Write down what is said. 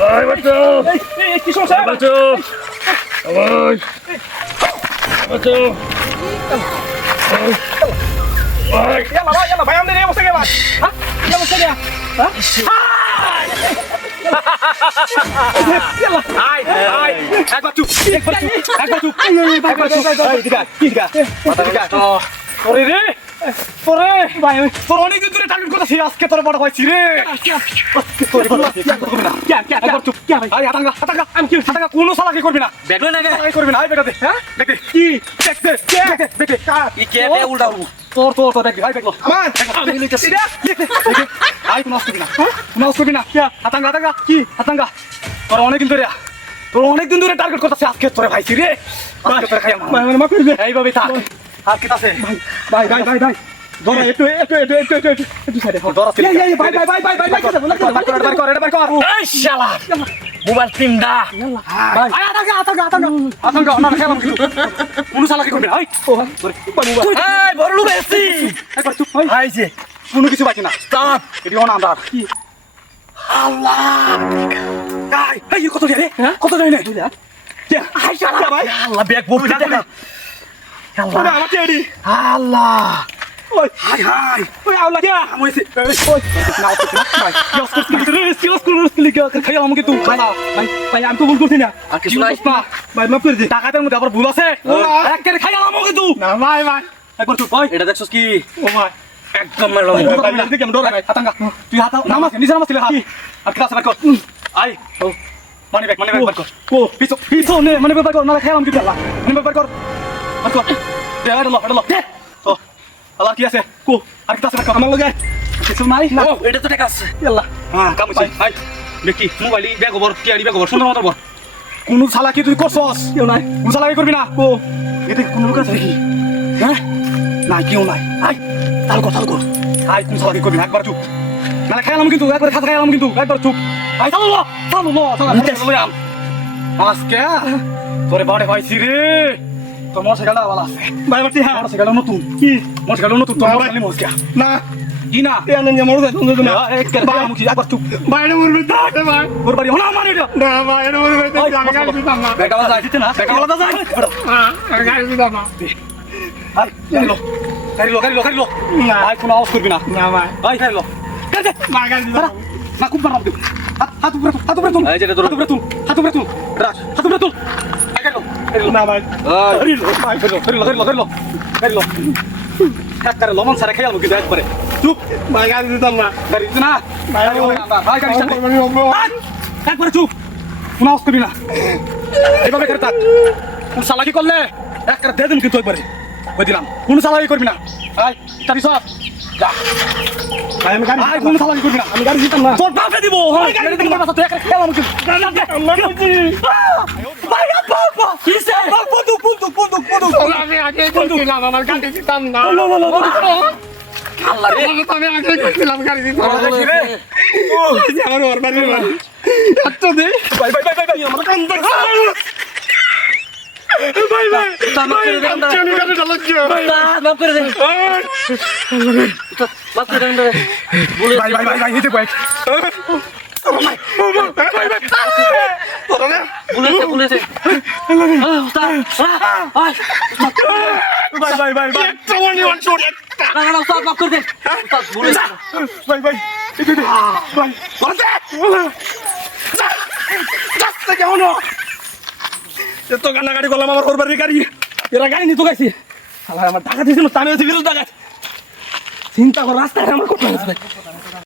ভাই বাঁচো কি সমস্যা বাঁচো ভাই বাঁচো ভাই يلا ভাই আমাদের এই অবস্থা কে ভাই হ্যাঁ কি অবস্থা কে হ্যাঁ يلا হাই হাই একবার চুপ এই দিগা কি দিগা মাথা দিগা ওরে রে ওরে ভাই তোর অনেক দিন ধরে টার্গেট করতেছি আজকে তোর বড় হইছি রে তোর বড় কি একবার চুপ কি ভাই আই হাতাঙ্গা আমি কি হাতাঙ্গা কোনো সালাকি করবি না ব্যাগলে না সালাকি করবি না আই বেটা দে হ্যাঁ দেখে কি দেখতে দেখতে কি কেটে উল্টাও তোর দেখবি ভাই দেখলো আমার আমি লিখেছি আই কোনো আসবি না কোনো আসবি না কি হাতাঙ্গা কি হাতাঙ্গা তোর অনেক দিন ধরে টার্গেট করতেছে আজকে তোরে ভাইছি রে আজকে তোরে খাই আমার মানে মাফ করে দে এইভাবে থাক আর কি আছে ভাই দরা একটু সাইডে দরা ছিল ভাই কর এই শালা মোবাইল তিনটা ভাই আতাঙ্গা না খেলাম কিন্তু কোনো সালাকি করবি না এই মোবাইল এই বড় লোক এসেছি একবার চুপ ভাই আইছে কোনো কিছু বাকি না স্টপ এটি অন আমরা কি আল্লাহ এই কত যায় রে কত যায় না আই শালা ভাই আল্লাহ ব্যাগ বসে দেখা আল্লাহ আমার টেডি আল্লাহ ওই হাই ওই আল্লাহ কি আমইছে ওই নাও তো ভাই সিওস করছিস খাই আমাকে তুই ভাই আমি তো ভুল করছি না আর কিছু নাই ভাই মাফ করে দে টাকাটার মধ্যে আবার ভুল আছে এক করে খাই আমাকে তুই না ভাই একবার চুপ ভাই এটা দেখছস কি ও ভাই একদম মেরলাম ভাই দেখি আমি ডরাই হাতাঙ্গা তুই হাত নামাজ নিচে নামাজ দিলে হাত আর ক্লাস রাখ আই মানি ব্যাগ বার কর ও পিছো নে মানি ব্যাগ বার কর না খেলাম কি আল্লাহ মানি ব্যাগ বার কর আর কর দে আড়লো ও আল্লাহ কি আছে কো আর ক্লাস রাখ আমার লগে কিছু নাই না ও এটা তো টাকা আছে আল্লাহ হ্যাঁ কাম হইছে আই দেখি mobile bag over TRD bag over সুন্দর মতো বল কোন শালা কি তুই করছস কেউ নাই কোন শালা কি করবি না ও এতে কোন লোক আছে নাকি হ্যাঁ না কেউ নাই আই তাল কর আই কোন শালা কি করবি না একবার চুপ না খাইলাম কিন্তু একবার খাইলাম কিন্তু একবার চুপ আই চালো আজকে তোরে বাড়ে পাইছি রে তোর মোটরসাইকেলটা ভালো আছে ভাই বাড়ি হ্যাঁ মোটরসাইকেলটা নতুন কি মোটরসাইকেলটা নতুন তোর মোটরসাইকেল মস্কা না কি না এ আনন্দ মোটরসাইকেল না এক ভাই মুখি একবার চুপ বাইরে মরবে তাতে ভাই ওর বাড়ি হনা মানে এটা না ভাই এর মরবে তাতে আমি গাড়ি দিতাম না বেটা বাজা দিতে না বেটা বাজা যায় হ্যাঁ আমি গাড়ি দিতাম না আই গাড়ি লো না আই কোনো আওয়াজ করবি না না ভাই ভাই গাড়ি লো কাজে মা গাড়ি দিতাম না খুব বাড়াব দিও হাত উপরে তুল এই যেটা তোর হাত উপরে তুল রাখ হাত উপরে তুল গাড়ি না ভাই গাড়ি লো একবারে লমন সারা খেয়াল কিন্তু একবারে চুপ ভাই গাড়ি দিতাম না গাড়ি দিতে না ভাই গাড়ি একবারে চুপ কোনো আওয়াজ করবি না এইভাবে করে থাক কোন সালাকি করলে একবারে দিয়ে দিন কিন্তু একবারে কই দিলাম কোন সালাকি করবি না ভাই তাবি সব যা ভাই আমি গাড়ি কোন সালাকি করবি না আমি গাড়ি দিতাম না তোর বাপে দিব গাড়ি দিতে পারছ তুই একবারে খেয়াল আমাকে ভাই বাবা কিসে বন্ধু আমি আগে বলছিলাম আমার গাড়ি দিতাম না আল্লাহ রে আমি আগে বলছিলাম গাড়ি দিতাম না আমার ওর বাড়ি এত দে ভাই আমার কান দেখ ভাই মাফ করে দেন চলে গাড়ি চালাচ্ছি মাফ করে দেন মাফ করে দেন বলে ভাই হিতে কয়েক বলেছে উস্তাদ ভাই একটা মনে ওয়ান শট একটা না উস্তাদ মাফ করে দেন উস্তাদ বলেছে ভাই এটা দে ভাই বলতে যাচ্ছে কেমন এত গাড়ি করলাম আমার ওর বাড়ির গাড়ি এরা গাড়ি নিয়ে তো গাইছি আমার টাকা দিয়েছিল তামিল বিরুদ্ধে চিন্তা কর রাস্তায় আমার কোথায়